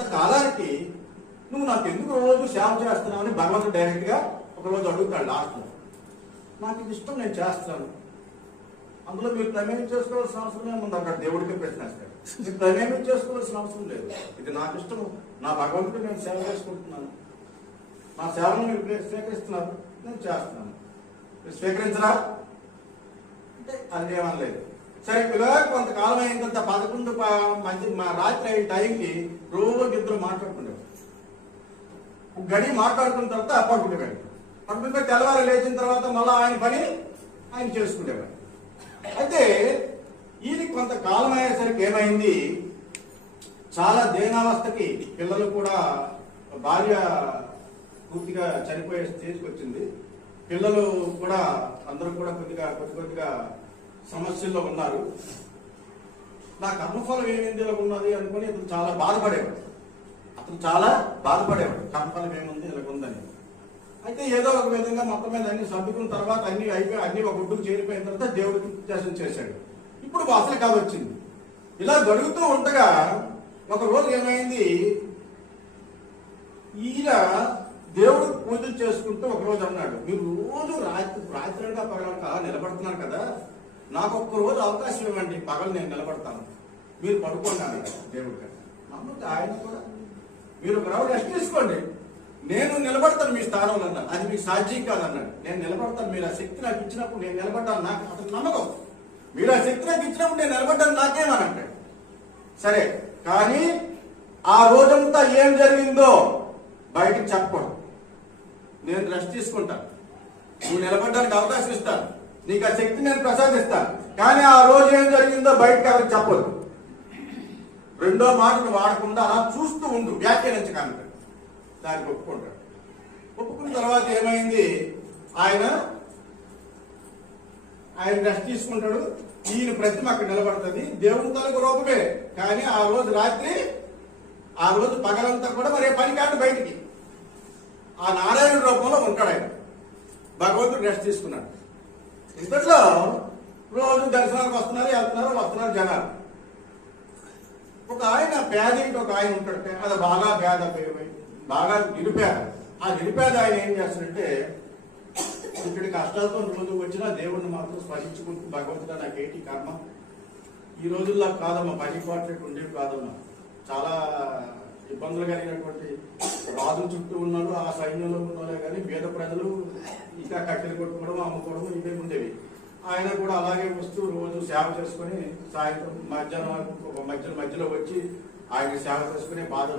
కొంతకాలానికి నువ్వు నాకు ఎందుకు రోజు సేవ చేస్తున్నావు అని భగవంతుడు డైరెక్ట్ గా ఒకరోజు అడుగుతాడు లాస్ట్ లో. నాకు ఇది ఇష్టం, నేను చేస్తాను. అందులో మీరు ప్రమేయం చేసుకోవాల్సిన అవసరం ఏముంది? అక్కడ దేవుడికి ప్రశ్న వేస్తాడు. మీరు ప్రమేయం చేసుకోవాల్సిన అవసరం లేదు. ఇది నాకు ఇష్టం, నా భగవంతుడు నేను సేవ చేసుకుంటున్నాను, నా సేవను మీరు స్వీకరిస్తున్నారు, నేను చేస్తున్నాను. మీరు స్వీకరించరా అంటే అది ఏమనలేదు. సరే ఇలా కొంతకాలం అయిన తర్వాత 11 మంది రాత్రి అయిన టైంకి రోజు ఇద్దరు మాట్లాడుకుంటారు. గడి మాట్లాడుకున్న తర్వాత పడుకునేవాడు. పడుకుంటే తెల్లవారు లేచిన తర్వాత మళ్ళీ ఆయన పని ఆయన చేసుకునేవాడు. అయితే ఈయన కొంతకాలం అయ్యేసరికి ఏమైంది, చాలా దేనావస్థకి, పిల్లలు కూడా, భార్య పూర్తిగా చనిపోయే స్టేజ్కి వచ్చింది. పిల్లలు కూడా అందరూ కూడా కొద్దిగా సమస్యల్లో ఉన్నారు. నా కర్మఫలం ఏమైంది ఇలా ఉన్నది అనుకుని అతను చాలా బాధపడేవాడు. కర్మఫలం ఏముంది ఇలా ఉందని. అయితే ఏదో ఒక విధంగా మొత్తం మీద అన్ని సర్దుకున్న తర్వాత అన్ని అయిపోయి అన్ని ఒక గుడ్డుకు చేరిపోయిన తర్వాత దేవుడికి ఉద్దేశం చేశాడు. ఇప్పుడు అసలు కథ వచ్చింది. ఇలా జరుగుతూ ఉండగా ఒక రోజు ఏమైంది, ఈయన దేవుడు పూజలు చేసుకుంటూ ఒక రోజు అన్నాడు, మీరు రోజు రాత్రిగా పగలక నిలబడుతున్నారు కదా, నాకు ఒక్క రోజు అవకాశం ఇవ్వండి, పగలు నేను నిలబడతాను, మీరు పడుకోండి దేవుడు గారు. నమ్ముతే ఆయన కూడా మీరు ఒక రోజు రెస్ట్ తీసుకోండి, నేను నిలబడతాను మీ స్థానంలో అన్నాను. అది మీకు సాధ్యం కాదన్నాడు. నేను నిలబడతాను, మీరు ఆ శక్తి నాకు ఇచ్చినప్పుడు నేను నిలబడ్డాను, నాకు అతను నమ్మకం. మీరు ఆ శక్తి నాకు ఇచ్చినప్పుడు నేను నిలబడ్డాను నాకేమని అంటాడు. సరే, కానీ ఆ రోజంతా ఏం జరిగిందో బయటకు చెప్పకూడదు. నేను రెస్ట్ తీసుకుంటాను, నువ్వు నిలబడ్డానికి అవకాశం ఇస్తాను, నీకు ఆ శక్తి నేను ప్రసాదిస్తాను, కానీ ఆ రోజు ఏం జరిగిందో బయటకు ఎవరికి చెప్పదు. రెండో మాటను వాడకుండా అలా చూస్తూ ఉండు, వ్యాఖ్యానించకండి. దానికి ఒప్పుకుంటాడు. ఒప్పుకున్న తర్వాత ఏమైంది, ఆయన రెస్ట్ తీసుకుంటాడు. ఈయన ప్రతిమ అక్కడ నిలబడుతుంది, దేవుని తలకు రూపమే. కానీ ఆ రోజు పగలంతా కూడా మరి పని కాదు, బయటికి ఆ నారాయణ రూపంలో ఉంటాడు ఆయన. భగవంతుడు రెస్ట్ తీసుకున్నాడు. ఇంతట్లో రోజు దర్శనానికి వస్తున్నారు జనాలు. ఒక ఆయన పేదింటి ఒక ఆయన ఉంటాడు, అది బాగా నిరుపేద. ఆ నిరుపేద ఆయన ఏం చేస్తాడంటే, ఇక్కడి కష్టాలతో రోజు వచ్చినా దేవుడిని మాత్రం స్మరించుకుంటూ, భగవంతుడా నాకేంటి కర్మ, ఈ రోజుల్లో కాదమ్మా, 10 కోట్ల ఉండేవి కాదమ్మా, చాలా ఇబ్బందులు కలిగినటువంటి రాజుల చుట్టూ ఉన్నారు, ఆ సైన్యంలో ఉన్నారే కానీ పేద ప్రజలు ఇంకా కట్టెలు కొట్టుకోవడం, అమ్ముకోవడం ఇవే ఉండేవి. ఆయన కూడా అలాగే వస్తూ రోజు సేవ చేసుకుని సాయంత్రం మధ్యలో వచ్చి ఆయన సేవ చేసుకునే బాధ